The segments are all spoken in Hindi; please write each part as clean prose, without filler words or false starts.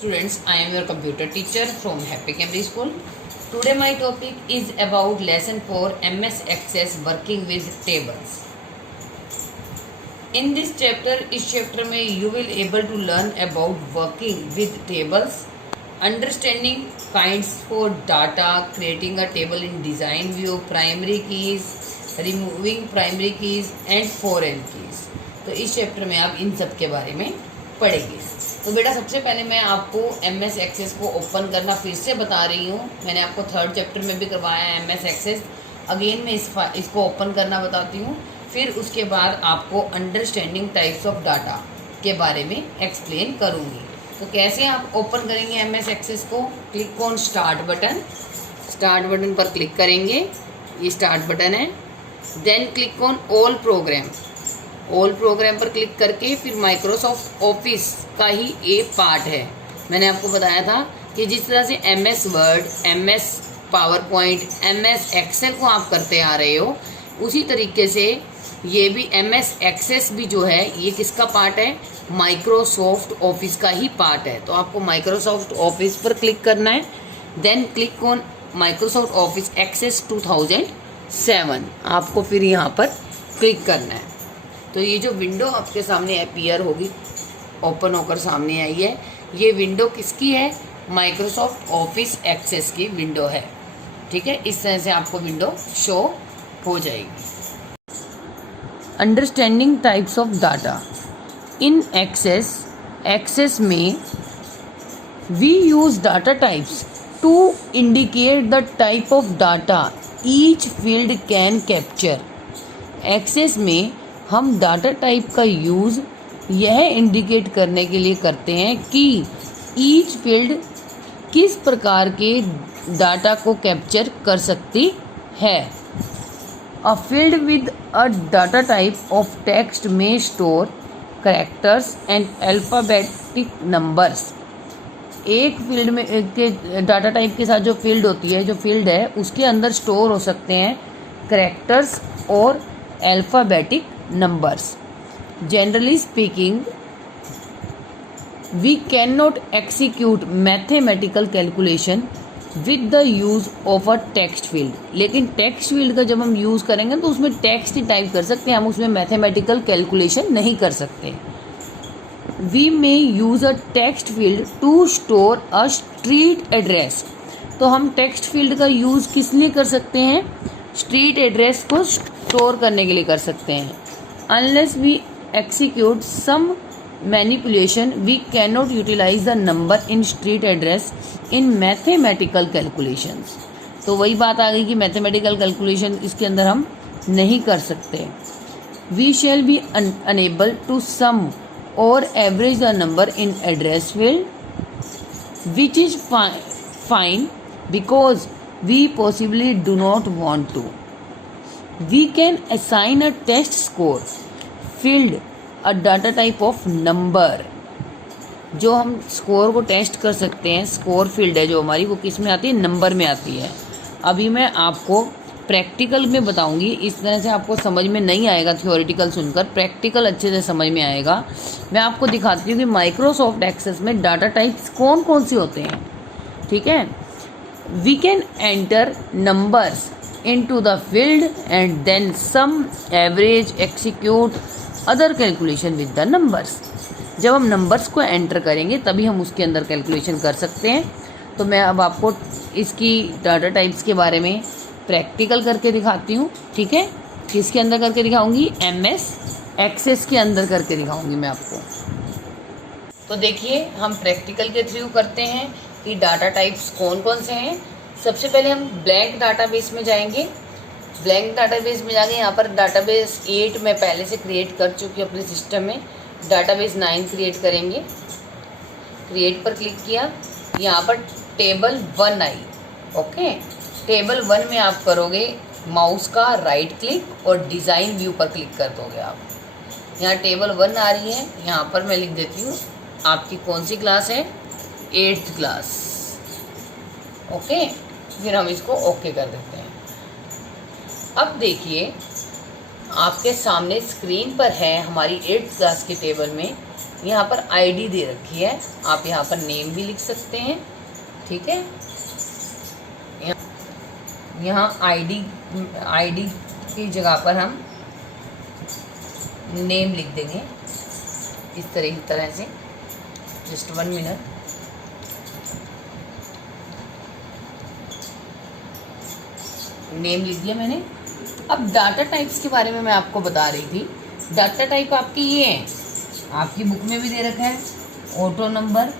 Students, I am your computer teacher from Happy Cambridge School. Today my topic is about lesson 4 MS Access working with tables. In this chapter, इस chapter में you will able to learn about working with tables, understanding kinds for data, creating a table in design view, primary keys, removing primary keys and foreign keys. तो इस चैप्टर में आप इन सब के बारे में पढ़ेंगे. तो बेटा सबसे पहले मैं आपको MS एक्सेस को ओपन करना फिर से बता रही हूँ. मैंने आपको थर्ड चैप्टर में भी करवाया है MS एक्सेस. अगेन मैं इसको ओपन करना बताती हूँ. फिर उसके बाद आपको अंडरस्टैंडिंग टाइप्स ऑफ डाटा के बारे में एक्सप्लेन करूँगी. तो कैसे आप ओपन करेंगे MS एक्सेस को? Click on start button. Start button पर क्लिक करेंगे. ये स्टार्ट बटन है. Then click on all program. All program पर क्लिक करके फिर माइक्रोसॉफ्ट ऑफिस का ही एक पार्ट है. मैंने आपको बताया था कि जिस तरह से MS Word, MS PowerPoint, MS Excel को आप करते आ रहे हो, उसी तरीके से ये भी MS एक्सेस भी जो है ये किसका पार्ट है? माइक्रोसॉफ्ट ऑफिस का ही पार्ट है. तो आपको माइक्रोसॉफ्ट ऑफिस पर क्लिक करना है. Then click on Microsoft Office Access 2007. आपको फिर यहाँ पर क्लिक करना है. तो ये जो विंडो आपके सामने अपीयर होगी, ओपन होकर सामने आई है, ये विंडो किसकी है? माइक्रोसॉफ्ट ऑफिस एक्सेस की विंडो है. ठीक है, इस तरह से आपको विंडो शो हो जाएगी. Understanding types of data in Access में we use data types to indicate the type of data each field can capture. Access में हम डाटा टाइप का यूज़ यह इंडिकेट करने के लिए करते हैं कि ईच फील्ड किस प्रकार के डाटा को कैप्चर कर सकती है. A field with a data type of text में store characters and alphabetic numbers. एक फील्ड में के डाटा टाइप के साथ जो फील्ड होती है, जो फील्ड है, उसके अंदर स्टोर हो सकते हैं कैरेक्टर्स और alphabetic numbers. Generally speaking, we cannot execute mathematical calculation with the use of a text field. लेकिन text field का जब हम यूज़ करेंगे तो उसमें text ही टाइप कर सकते हैं, हम उसमें mathematical calculation नहीं कर सकते. We may use a text field to store a street address. तो हम text field का यूज़ किस लिए कर सकते हैं? स्ट्रीट एड्रेस को स्टोर करने के लिए कर सकते हैं. Unless we execute some manipulation, we cannot utilize the number in street address in mathematical calculations. तो वही बात आ गई कि mathematical calculation इसके अंदर हम नहीं कर सकते. We shall be unable to sum or average the number in address field, which is fine because we possibly do not want to. We can assign a test score field a data type of number. जो हम स्कोर को टेस्ट कर सकते हैं, स्कोर फील्ड है जो हमारी, वो किस में आती है? नंबर में आती है. अभी मैं आपको प्रैक्टिकल में बताऊंगी. इस तरह से आपको समझ में नहीं आएगा थियोरेटिकल सुनकर, प्रैक्टिकल अच्छे से समझ में आएगा. मैं आपको दिखाती हूँ कि माइक्रोसॉफ्ट एक्सेस में डाटा टाइप्स कौन कौन से होते हैं. ठीक है, we can enter numbers into the field and then sum, average, execute other calculation with the numbers. जब हम नंबर्स को एंटर करेंगे तभी हम उसके अंदर कैलकुलेशन कर सकते हैं. तो मैं अब आपको इसकी डाटा टाइप्स के बारे में प्रैक्टिकल करके दिखाती हूँ. ठीक है, किसके अंदर करके दिखाऊंगी? MS एक्सेस के अंदर करके दिखाऊंगी मैं आपको. तो देखिए, हम प्रैक्टिकल के थ्रू करते हैं कि डाटा टाइप्स कौन कौन से हैं. सबसे पहले हम ब्लैंक डाटाबेस में जाएंगे. ब्लैंक डाटाबेस में जाके यहाँ पर डाटाबेस 8 मैं पहले से क्रिएट कर चुकी हूँ अपने सिस्टम में. डाटाबेस 9 क्रिएट करेंगे. क्रिएट पर क्लिक किया, यहाँ पर टेबल 1 आई. ओके, टेबल 1 में आप करोगे माउस का राइट क्लिक और डिज़ाइन व्यू पर क्लिक कर दोगे. आप यहाँ टेबल 1 आ रही है. यहाँ पर मैं लिख देती हूँ आपकी कौन सी क्लास है? 8th class. ओके, फिर हम इसको ओके कर देते हैं. अब देखिए, आपके सामने स्क्रीन पर है हमारी 8th क्लास के टेबल में यहाँ पर आईडी दे रखी है, आप यहाँ पर नेम भी लिख सकते हैं। ठीक है, यहाँ आईडी की जगह पर हम नेम लिख देंगे इस तरह से। Just 1 minute. नेम लिख दिया मैंने। अब डाटा टाइप्स के बारे में मैं आपको बता रही थी। डाटा टाइप आपकी ये है, आपकी बुक में भी दे रखा है, ऑटो नंबर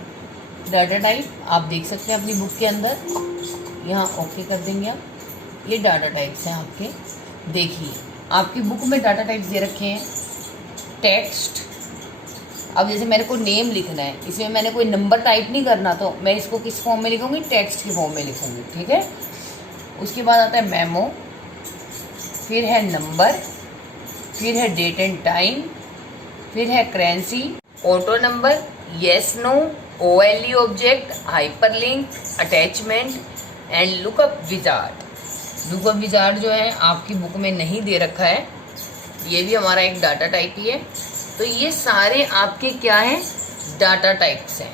डाटा टाइप, आप देख सकते हैं अपनी बुक के अंदर। यहाँ ओके कर देंगे आप। ये डाटा टाइप्स हैं आपके। देखिए आपकी बुक में डाटा टाइप्स दे रखे हैं। टेक्स्ट, अब जैसे मेरे को नेम लिखना है, इसमें मैंने कोई नंबर टाइप नहीं करना, तो मैं इसको किस फॉर्म में लिखूँगी, टेक्स्ट की फॉर्म में लिखूँगी। ठीक है, उसके बाद आता है मेमो, फिर है नंबर, फिर है डेट एंड टाइम, फिर है currency, auto number, yes no, OLE object, hyperlink, attachment and lookup wizard. Lookup wizard जो है आपकी बुक में नहीं दे रखा है, ये भी हमारा एक डाटा टाइप ही है। तो ये सारे आपके क्या हैं, डाटा टाइप्स हैं।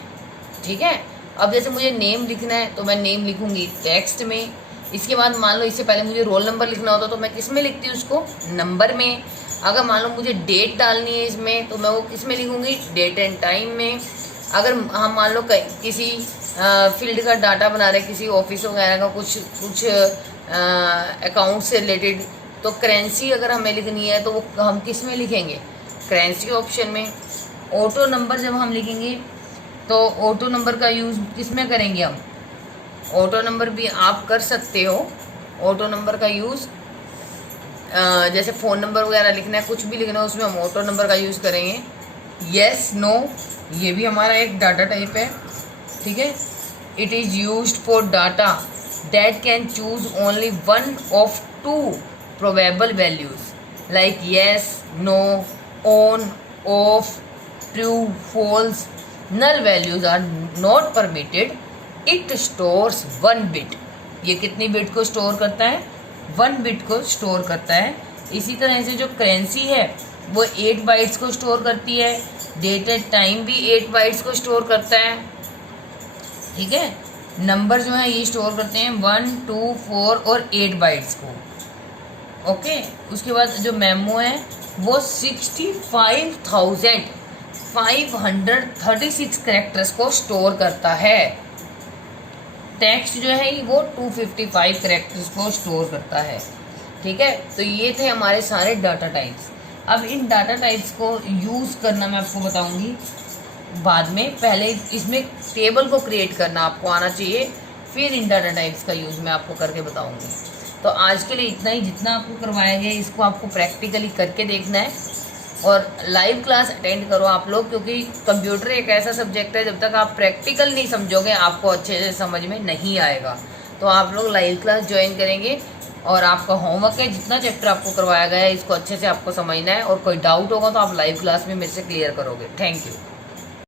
ठीक है, अब जैसे मुझे नेम लिखना है तो मैं नेम लिखूंगी टेक्स्ट में। इसके बाद मान लो इससे पहले मुझे रोल नंबर लिखना होता तो मैं किस में लिखती हूँ उसको, नंबर में। अगर मान लो मुझे डेट डालनी है इसमें तो मैं वो किस में लिखूंगी, डेट एंड टाइम में। अगर हम मान लो किसी फील्ड का डाटा बना रहे, किसी ऑफिस वगैरह का कुछ अकाउंट से रिलेटेड, तो करेंसी अगर हमें लिखनी है तो वो हम किस में लिखेंगे, करेंसी ऑप्शन में। ऑटो नंबर जब हम लिखेंगे तो ऑटो नंबर का यूज़ किस में करेंगे हम, ऑटो नंबर भी आप कर सकते हो। ऑटो नंबर का यूज़ जैसे फ़ोन नंबर वगैरह लिखना है, कुछ भी लिखना है, उसमें हम ऑटो नंबर का यूज़ करेंगे। येस नो, ये भी हमारा एक डाटा टाइप है। ठीक है, it is used for data that can choose only one of 2 probable values like yes, no, on, off, true, false. Null values are not permitted. It stores 1 bit. ये कितनी बिट को स्टोर करता है, 1 बिट को स्टोर करता है। इसी तरह से जो करेंसी है वो 8 बाइट्स को स्टोर करती है। डेट एंड टाइम भी 8 बाइट्स को स्टोर करता है। ठीक है, नंबर जो है ये स्टोर करते हैं 1, 2, 4 और 8 बाइट्स को। ओके, उसके बाद जो मेमो है वो 65,536 कैरेक्टर्स को स्टोर करता है। टेक्स्ट जो है वो 255 कैरेक्टर्स को स्टोर करता है। ठीक है, तो ये थे हमारे सारे डाटा टाइप्स। अब इन डाटा टाइप्स को यूज़ करना मैं आपको बताऊंगी बाद में। पहले इसमें टेबल को क्रिएट करना आपको आना चाहिए, फिर इन डाटा टाइप्स का यूज़ मैं आपको करके बताऊंगी। तो आज के लिए इतना ही। जितना आपको करवाया गया इसको आपको प्रैक्टिकली करके देखना है और लाइव क्लास अटेंड करो आप लोग, क्योंकि कंप्यूटर एक ऐसा सब्जेक्ट है जब तक आप प्रैक्टिकल नहीं समझोगे आपको अच्छे से समझ में नहीं आएगा। तो आप लोग लाइव क्लास ज्वाइन करेंगे और आपका होमवर्क है, जितना चैप्टर आपको करवाया गया है इसको अच्छे से आपको समझना है, और कोई डाउट होगा तो आप लाइव क्लास में मेरे से क्लियर करोगे। Thank you.